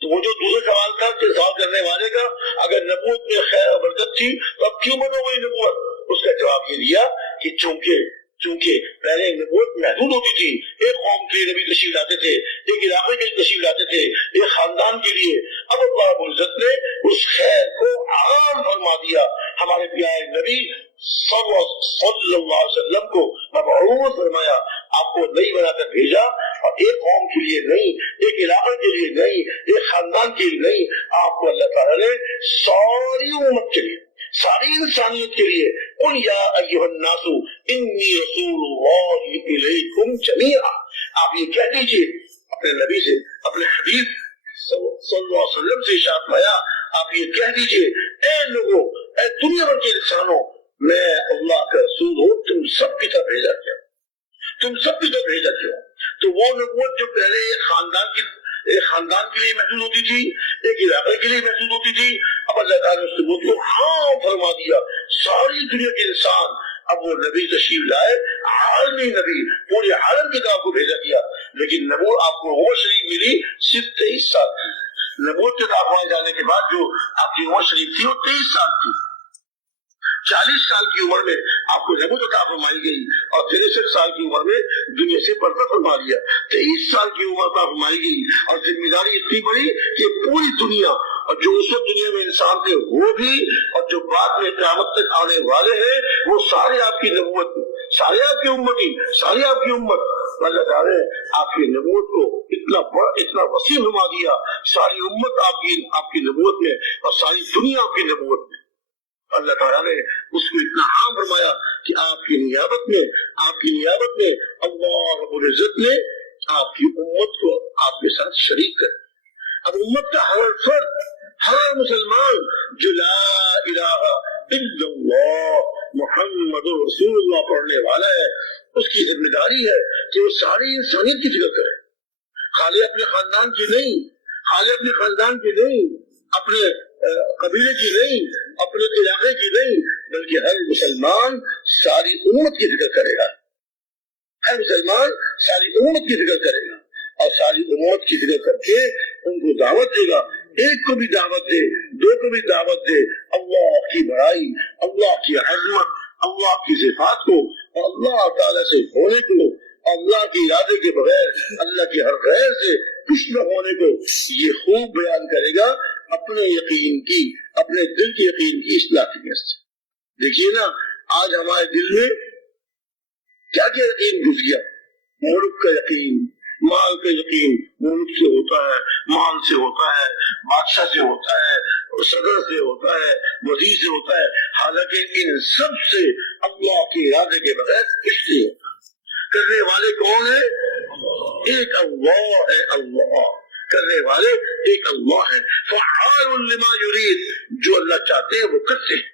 تو وہ جو دوسرا سوال تھا سوال کرنے والے کا، اگر نبوت میں خیر اور برکت تھی تو اب کیوں بنو گئی نبوت؟ اس کا جواب یہ دیا کہ چونکہ پہلے نبوت محدود ہوتی تھی، ایک قوم کے لیے نبی تشریف لاتے تھے، ایک علاقے کے لیے تشریف لاتے تھے، ایک خاندان کے لیے. اب اللہ رب العزت نے اس خیر کو عام فرما دیا. ہمارے پیارے نبی صلی اللہ علیہ وسلم کو مبعوث فرمایا، آپ کو نئی بنا کر بھیجا، اور ایک قوم کے لیے نہیں، ایک علاقے کے لیے نہیں، ایک خاندان کے لیے نہیں، آپ کو اللہ تعالیٰ نے ساری امت کے لیے، ساری انسانیت کے لیے، قل یا ایھا الناس انی رسول اللہ الیکم جمیعا، آپ یہ کہہ دیجئے اپنے نبی سے، اپنے حبیب صلی اللہ علیہ وسلم سے ارشاد فرمایا، آپ یہ کہہ دیجئے اے لوگوں، اے دنیا بھر کے انسانوں، میں اللہ کا رسول ہوں، تم سب کی طرف بھیجا گیا، تم سب کی طرف بھیجا گیا. تو وہ نبوت جو پہلے ایک خاندان کے لیے محدود ہوتی تھی، ایک علاقے کے لیے محدود ہوتی تھی، اب اللہ تعالیٰ نے اس نبوت کو عام فرما دیا، ساری دنیا کے انسان. اب وہ نبی تشریف لائے، عالمی نبی، پورے عالم کی طرف کو بھیجا گیا. لیکن نبوت آپ کو وہ شریف ملی صرف 23 سال کی. نبوت کے داخل جانے کے بعد جو آپ کی عمر شریف تھی وہ 23 سال کی. 40 سال کی عمر میں آپ کو نبوت عطا فرمائی گئی، اور 63 سال کی عمر میں دنیا سے پردہ فرما لیا. 23 سال کی عمر عطا فرمائی گئی، اور ذمہ داری اتنی بڑی کہ پوری دنیا، اور جو اس وقت دنیا میں انسان تھے وہ بھی، اور جو بعد میں قیامت تک آنے والے ہیں وہ سارے آپ کی نبوت، سارے آپ کی امتی، ساری آپ کی امت. اللہ تعالیٰ نے آپ کی نبوت کو اتنا بڑا، اتنا وسیع فرما دیا، ساری امت آپ کی نبوت میں، اور ساری دنیا آپ کی نبوت میں. اللہ تعالیٰ نے اس کو اتنا عام فرمایا کہ آپ کی نیابت میں اللہ رب العزت نے آپ کی امت کو آپ کے ساتھ شریک کر. اب امت کا ہر فرد، ہر مسلمان جو لا الہ الا اللہ محمد رسول اللہ پڑھنے والا ہے، اس کی ذمہ داری ہے کہ وہ ساری انسانیت کی فکر کرے، خالی اپنے خاندان کی نہیں، اپنے قبیلے کی نہیں، اپنے علاقے کی نہیں، بلکہ ہر مسلمان ساری امت کی فکر کرے گا. ہر مسلمان ساری امت کی فکر کرے گا، اور ساری امت کی فکر کر کے ان کو دعوت دے گا. ایک کو بھی دعوت دے، دو کو بھی دعوت دے، اللہ کی بڑائی، اللہ کی عظمت، اللہ کی صفات کو، اللہ تعالیٰ سے ہونے کو، اللہ کے ارادے کے بغیر اللہ کے ہر غیر سے کچھ نہ ہونے کو، یہ خوب بیان کرے گا اپنے یقین کی، اپنے دل کے یقین کی اصلاح کی وجہ سے. دیکھیے نا، آج ہمارے دل میں کیا کیا یقین گھس گیا. ملک کا یقین، مال کا یقین، ملک سے ہوتا ہے، مال سے ہوتا ہے، بادشاہ سے ہوتا ہے، صدر سے ہوتا ہے، وزیر سے ہوتا ہے، حالانکہ ان سب سے اللہ کے ارادے کے بغیر کچھ نہیں ہوتا. کرنے والے کون ہیں؟ ایک اللہ ہے. اللہ کرنے والے ایک اللہ ہے. فعال لما یرید، جو اللہ چاہتے ہیں وہ کرتے ہیں.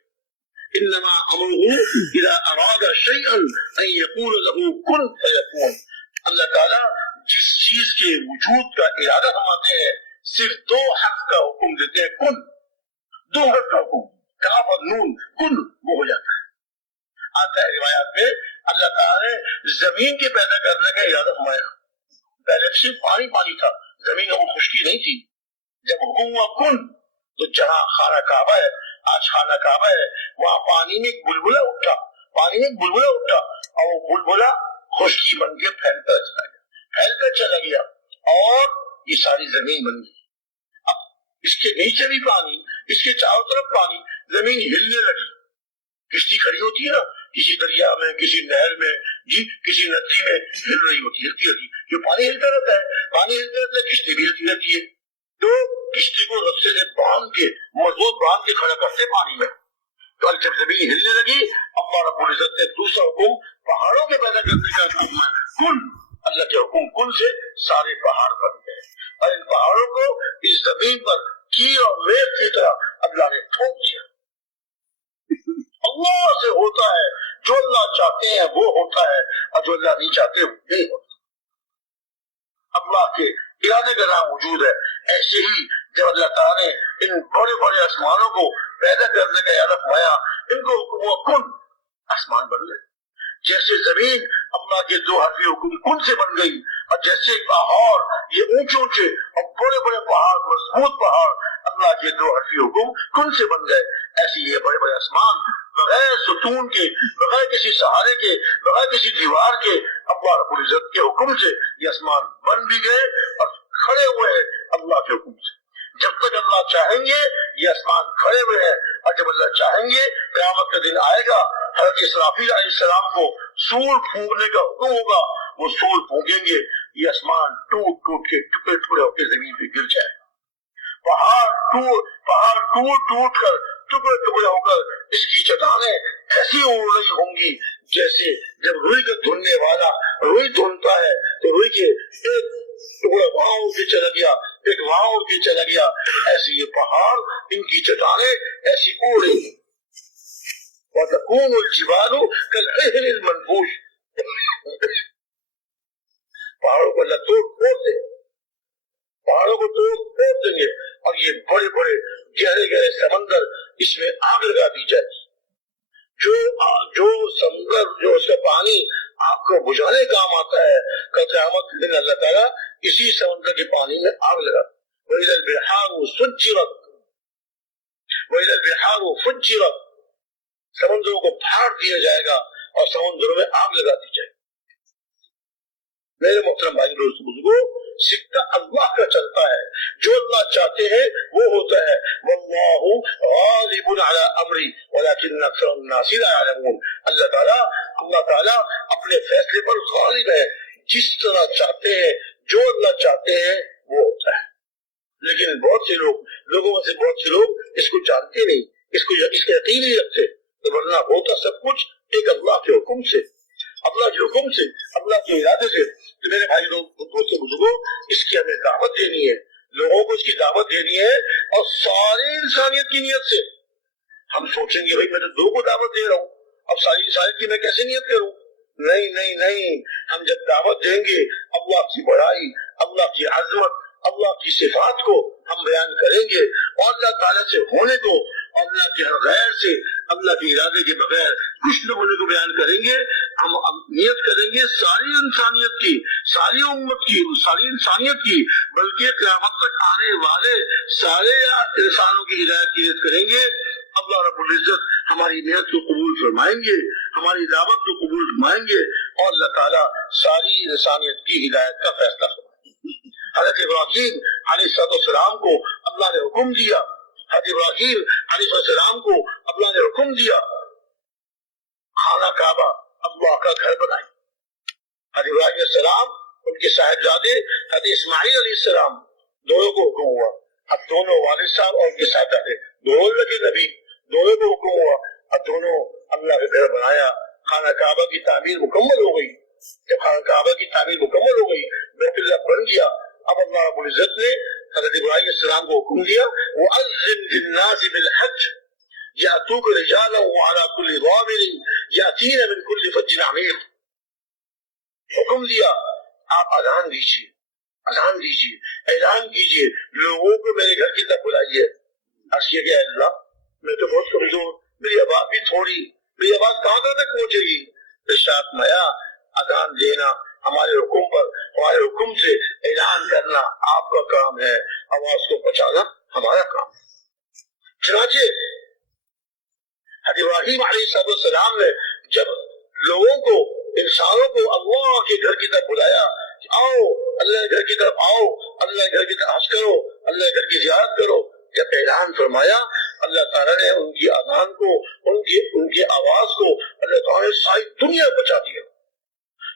انما امره اذا اراد شيئا ان يقول له كن فيكون. اللہ تعالیٰ جس چیز کے وجود کا ارادہ فرماتے ہیں صرف 2 حرف کا حکم دیتے ہیں، کن. 2 حرف کا حکم، کاف اور نون، کن، وہ ہو جاتا ہے. آتا ہے روایات میں اللہ تعالیٰ نے زمین کے پیدا کرنے کا ارادہ فرمایا. پہلے صرف پانی تھا، زمین میں خشکی نہیں تھی. جب حکم ہوا کن، تو جہاں خانہ کعبہ ہے، آج خانہ کعبہ ہے، وہاں پانی میں ایک بلبلہ اٹھا پانی میں بلبلا اٹھا اور وہ بلبلا خشکی بن کے پھیلتا چلا گیا اور یہ ساری زمین بن گئی. اب اس کے نیچے بھی پانی, اس کے چاروں طرف پانی, زمین ہلنے لگی. کشتی کھڑی ہوتی ہے نا کسی دریا میں, کسی نہر میں, جی کسی ندی میں ہل رہی ہوتی, ہلتی رہتی, جو پانی ہلتا رہتا ہے, پانی ہلتا رہتا ہے, کشتی بھی ہلتی رہتی ہے. تو کشتی کو رسے سے باندھ کے, مضبوط باندھ کے کھڑا کرتے پانی میں. تو جب زمین ہلنے لگی, اللہ رب العزت نے دوسرا حکم پہاڑوں کے پیدا کرنے کا حکم ہے, کن. اللہ کے حکم کن سے سارے پہاڑ بن گئے, اور ان پہاڑوں کو اس زمین پر کیل اور میخ کی طرح اللہ نے ٹھوک دیا. اللہ سے ہوتا ہے, جو اللہ چاہتے ہیں وہ ہوتا ہے, اور جو اللہ نہیں چاہتے وہ نہیں ہوتا. اللہ کے ارادے کا نام وجود ہے. ایسے ہی جب اللہ تعالیٰ نے ان بڑے بڑے آسمانوں کو پیدا کرنے کا ارادہ فرمایا, ان کو حکم ہوا کن, آسمان بن گئے. جیسے زمین اللہ کے دو حرفی حکم کن سے بن گئی, اور جیسے پہاڑ یہ اونچے اونچے اور بڑے بڑے پہاڑ, مضبوط پہاڑ اللہ کے دو حرفی حکم کن سے بن گئے, ایسے یہ بڑے بڑے آسمان بغیر ستون کے, بغیر کسی سہارے کے, بغیر کسی دیوار کے, اللہ رب العزت کے حکم سے یہ آسمان بن بھی گئے اور کھڑے ہوئے ہیں اللہ کے حکم سے. جب تک اللہ چاہیں گے یہ آسمان کھڑے ہوئے ہیں, اور جب اللہ چاہیں گے قیامت کا دن آئے گا, حضرت اسرافیل علیہ السلام کو سور پھونکنے کا حکم ہوگا, وہ سور پھونکیں گے, یہ آسمان ٹوٹ ٹوٹ کے ٹکڑے ٹکڑے ہو کے زمین پہ گر جائے. پہاڑ ٹوٹ ٹوٹ کر ٹکڑے ٹکڑے ہو کر اس کی چٹانیں ایسی اڑ رہی ہوں گی جیسے جب روئی کا دھننے والا روئی دھنتا ہے تو روئی کے ایک ٹکڑا وہاں اڑ کے چلا گیا, ایک وہاں اڑ کے چلا گیا, ایسے یہ پہاڑ ان کی چٹانیں ایسی اڑ رہی ہیں. وَتَكُونُ الْجِبَالُ كَالْعِهْنِ الْمَنْفُوشِ, پہاڑوں کو اللہ توڑ دے, پہاڑوں کو توڑ دیں گے, اور یہ بڑے بڑے گہرے گہرے سمندر اس میں آگ لگا دی جائے. جو سمندر جو اس کا پانی آگ کو بجھانے کام آتا ہے, کل قیامت کے دن اللہ تعالیٰ اسی سمندر کے پانی میں آگ لگا. وَإِذَا الْبِحَارُ سُجِّرَتْ وَإِذَا الْبِحَارُ فُجِّرَتْ, سمندروں کو پھاڑ دیا جائے گا اور سمندروں میں آگ لگا دی جائے گی. میرے محترم بھائی دوستو بزرگو, سکہ اللہ کا چلتا ہے, جو اللہ چاہتے ہیں وہ ہوتا ہے. واللہ غالب علی امری ولکن اکثر الناس لا يعلمون, اللہ تعالیٰ اپنے فیصلے پر غالب ہے, جس طرح چاہتے ہیں, جو اللہ چاہتے ہیں وہ ہوتا ہے. لیکن بہت سے لوگوں میں سے بہت سے لوگ اس کو جانتے نہیں, اس کا یقین نہیں رکھتے, ورنہ ہوتا سب کچھ ایک اللہ کے حکم سے, اللہ کے حکم سے, اللہ کے ارادے سے. تو میرے بھائی دوستوں بزرگوں, اس کی ہمیں دعوت دینی ہے, لوگوں کو اس کی دعوت دینی ہے, اور ساری انسانیت کی نیت سے. ہم سوچیں گے بھائی میں تو دو کو دعوت دے رہا ہوں, اب ساری انسانیت کی میں کیسے نیت کروں؟ نہیں نہیں نہیں, ہم جب دعوت دیں گے اللہ کی بڑائی, اللہ کی عظمت, اللہ کی صفات کو ہم بیان کریں گے, اور اللہ تعالیٰ سے ہونے کو, اور اللہ کے غیر سے, اللہ کے ارادے کے بغیر کچھ نہ ہونے کو بیان کریں گے. ہم نیت کریں گے ساری انسانیت کی, ساری امت کی, ساری انسانیت کی, بلکہ قیامت تک آنے والے سارے انسانوں کی ہدایت کی نیت کریں گے. اللہ رب العزت ہماری نیت کو قبول فرمائیں گے, ہماری دعوت کو قبول فرمائیں گے, اور اللہ تعالیٰ ساری انسانیت کی ہدایت کا فیصلہ فرمائیں گے. حضرت ابراہیم علیہ السلام کو اللہ نے حکم دیا, حضرت ابراہیم علیہ السلام کو اللہ نے حکم دیا خانہ کعبہ اللہ کا گھر بنائیں. حضرت ابراہیم علیہ السلام, ان کے صاحبزادے حضرت اسماعیل علیہ السلام, دونوں کو حکم ہوا. اب دونوں والد صاحب اور ان کے صاحبزادے دونوں لگے نبی, دونوں کو حکم ہوا, اب دونوں اللہ کا گھر بنایا. خانہ کعبہ کی تعمیر مکمل ہو گئی. جب خانہ کعبہ کی تعمیر مکمل ہو گئی, بیت اللہ بن گیا, اب اللہ رب العزت نے حضرت ابراہیم السلام کو حکم دیا وَأَذِّن لِلنَّاسِ بِالْحَجِّ يَأْتُوكَ رِجَالًا وَعَلَى كُلِّ ضَامِرٍ يَأْتِينَ مِنْ كُلِّ فَجٍّ عَمِيقٍ. حکم دیا آپ اذان دیجیے, اذان دیجیے, اعلان کیجیے, لوگوں کو میرے گھر کی طرف بلائیے. عرض کیا کہ اللہ میں تو بہت کمزور, میری آواز بھی تھوڑی, میری آواز کہاں تک پہنچے گی؟ ارشاد مایا اذان دینا ہمارے حکم پر, ہمارے حکم سے اعلان کرنا آپ کا کام ہے, آواز کو پہنچانا ہمارا کام ہے. چنانچہ حضرت ابراہیم علیہ السلام نے جب لوگوں کو انسانوں کو اللہ کے گھر کی طرف بلایا کہ آؤ اللہ کے گھر کی طرف آؤ، اللہ کے گھر کی طرف حج کرو، اللہ کے گھر کی زیارت کرو، جب اعلان فرمایا اللہ تعالیٰ نے ان کی اذان کو، ان کی آواز کو اللہ تعالیٰ نے ساری دنیا بچا دیا.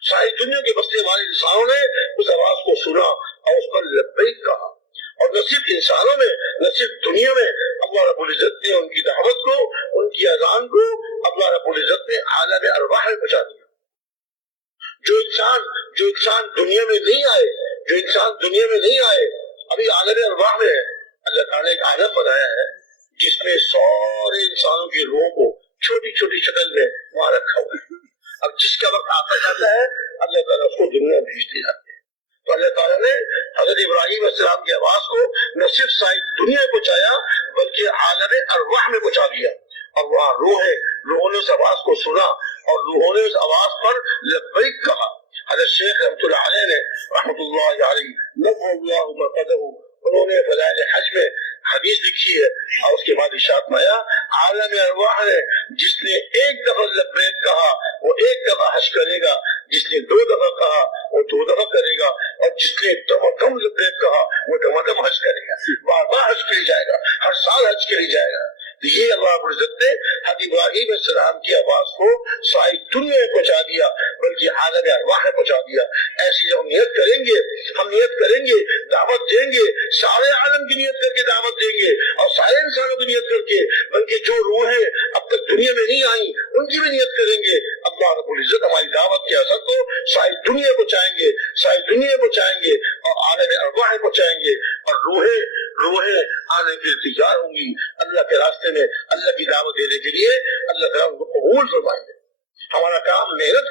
ساری دنیا کے بسنے والے انسانوں نے اس آواز کو سنا اور اس پر لبیک کہا. اور نہ صرف انسانوں میں، نہ صرف دنیا میں، اللہ رب العزت نے ان کی دعوت کو، ان کی اذان کو اللہ رب العزت نے عالم ارواح میں پہنچا دیا. جو انسان دنیا میں نہیں آئے، ابھی عالم ارواح میں ہے. اللہ تعالیٰ نے ایک عالم بنایا ہے جس میں سارے انسانوں کی روحوں کو چھوٹی چھوٹی شکل میں وہاں رکھا ہوا ہے. اب جس کا وقت آتا جاتا ہے اللہ تعالیٰ اس کو دنیا بھیجتے جاتے ہیں. تو اللہ تعالیٰ نے حضرت ابراہیم علیہ السلام کی آواز کو نہ صرف ساری دنیا میں پہنچایا بلکہ عالم ارواح میں پہنچا دیا. اور وہاں روحوں نے اس آواز کو سنا اور روحوں نے اس آواز پر لبیک کہا. حضرت شیخ رحمۃ اللہ علیہ نے رحمۃ اللہ علیہ نور اللہ مرقدہ، انہوں نے فضائل حج میں حدیث لکھی ہے اور اس کے بعد ارشاد فرمایا عالم ارواح نے جس نے ایک دفعہ لبیک کہا وہ ایک دفعہ حج کرے گا، جس نے 2 دفعہ کہا وہ 2 دفعہ کرے گا، اور جس نے دم لبیک کہا وہ دم حج کرے گا. بار بار حج کے لیے جائے گا، ہر سال حج کے لیے جائے گا. تو یہ اللہ رب العزت نے حضرت ابراہیم علیہ السلام کی آواز کو ساری دنیا میں پہنچا دیا بلکہ عالم ارواح میں پہنچا دیا. ایسی جب ہم نیت کریں گے دعوت دیں گے، سارے عالم کی نیت کر کے دعوت دیں گے اور سارے انسانوں کی نیت کر کے، بلکہ جو روحیں اب تک دنیا میں نہیں آئیں ان کی بھی نیت کریں گے. اللہ رب العزت ہماری دعوت کے اثر کو ساری دنیا پہنچائیں گے اور عالم ارواح میں پہنچائیں گے اور روحیں آنے کے لیے تیار ہوں گی اللہ کے راستے میں، اللہ کی دعوت دینے کے لیے. اللہ تعالیٰ ان کو قبول فرمائیں گے. ہمارا کام محنت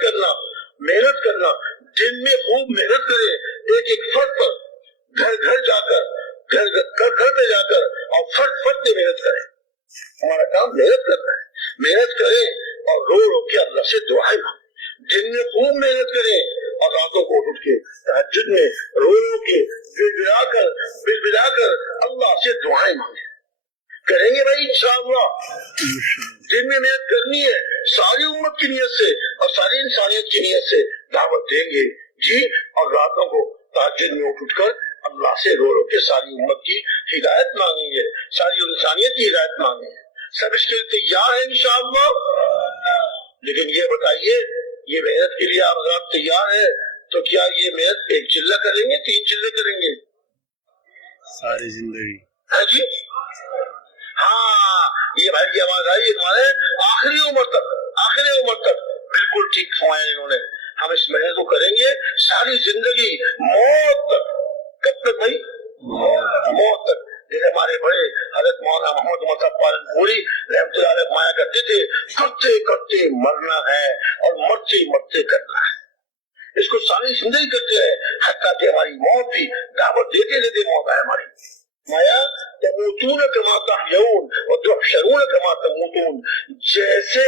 کرنا، دن میں خوب محنت کرے، ایک فرد پر گھر پہ جا کر اور فرد پہ محنت کرے. ہمارا کام محنت کرنا ہے. محنت کرے اور رو کے اللہ سے دعائیں مانگے. دن میں خوب محنت کرے اور راتوں کو اٹھ کے تہجد میں رو کے بلا کر اللہ سے دعائیں مانگے. کریں گے بھائی انشاءاللہ. دن میں محنت کرنی ہے ساری امت کی نیت سے اور ساری انسانیت کی نیت سے دعوت دیں گے جی. اور راتوں کو تہجد میں اٹھ کر اللہ سے رو کے ساری امت کی ہدایت مانگیں گے، ساری انسانیت کی ہدایت مانگیں گے. سب اس کے لیے تیار ہیں انشاءاللہ. لیکن یہ بتائیے یہ محنت کے لیے آپ حضرات تیار ہیں تو کیا یہ محنت 1 چلہ کریں گے 3 چلے کریں گے ساری زندگی؟ ہاں جی ہاں. یہ بھائی کی آواز آئی ہمارے آخری عمر تک بالکل ٹھیک فرمایا انہوں نے. ہم اس محنت کو کریں گے ساری زندگی، موت تک. کب تک بھائی؟ موت تک. جیسے ہمارے بڑے حضرت مولانا محمد مصطفیٰ پالنپوری رحمۃ اللہ علیہ فرمایا کرتے تھے کرتے کرتے مرنا ہے اور مرتے مرتے کرنا ہے. اس کو ساری زندگی کرتے ہیں حتیٰ کہ ہماری موت بھی دعوت دیتے دیتے موت آئے ہماری. مایا تموتون کما تحیون وتحشرون کما تموتون. جیسے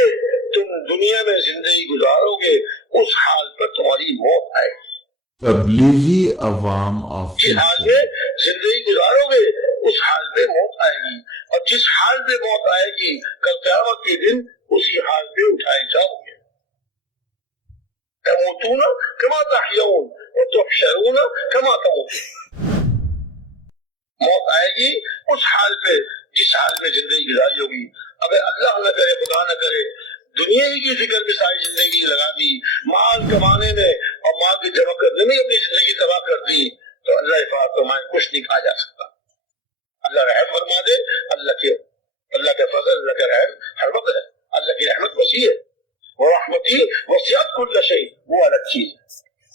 تم دنیا میں زندگی گزارو گے اس حال پر تمہاری موت آئے. تبلیغی عوام جس حال آفیسر میں زندگی گزارو گے اس حال پہ موت آئے گی، اور جس حال پہ موت آئے گی کل قیامت کے دن اسی حال پہ اٹھائے جاؤ گے. تموتون کما تحیون وتحشرون کما تموتون. موت آئے گی اس حال پہ جس حال میں زندگی گزاری ہوگی. اگر اللہ نہ کرے، خدا نہ کرے، دنیا ہی کی فکر میں ساری زندگی لگا دی، مال کمانے میں اور مال کی جمع کرنے میں اپنی زندگی تباہ کر دی، تو اللہ حفاظت فرمائے کچھ نہیں کہا جا سکتا. اللہ رحم فرما دے. اللہ کے فضل، اللہ کا رحم ہر وقت ہے. اللہ کی رحمت وسیع ہے. ورحمتی وسعت کل شیء، وہ الگ چیز ہے،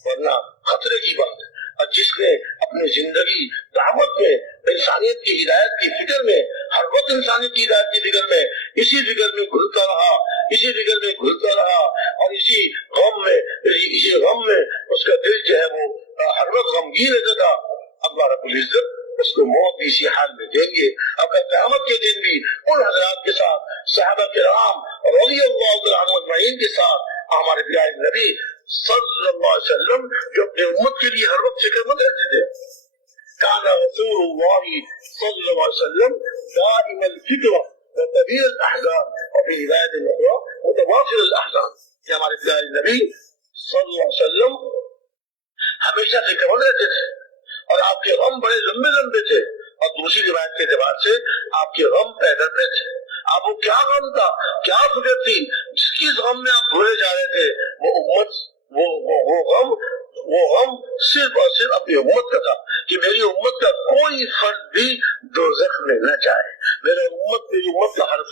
ورنہ خطرے کی بات ہے. اور جس نے اپنی زندگی دعوت میں، انسانیت کی ہدایت کی فکر میں، ہر وقت انسانیت کی ہدایت کی فکر میں، اسی فکر میں گھلتا رہا اور اسی غم میں اس کا دل جو ہے وہ ہر وقت غمگین رہتا تھا، اللہ رب العزت اس کو موت بھی اسی حال میں دیں گے. اب قیامت کے دن بھی ان حضرات کے ساتھ، صحابہ کرام رضی اللہ تعالیٰ عنہم اجمعین کے ساتھ، ہمارے پیارے نبی صلی اللہ علیہ وسلم جو اپنے امت کے لیے ہر وقت فکر مند رہتے تھے. کان رسول اللہ صلی اللہ علیہ وسلم دائم الفکر وكبير الاحزان وفي روايه اخرى متواصل الاحزان. کہ ہمارے پیارے نبی صلی اللہ علیہ وسلم ہمیشہ فکر مند رہتے تھے اور آپ کے غم بڑے لمبے لمبے تھے، اور دوسری روایت کے اعتبار سے آپ کے غم پیدل پہ تھے. آپ کو کیا غم تھا، کیا فکر تھی جس کی غم میں آپ بھولے جا رہے تھے؟ وہ امت، وہ غم صرف اور صرف اپنی امت کا تھا کہ میری امت کا کوئی فرد بھی دوزخ میں نہ جائے. میری امت کا ہر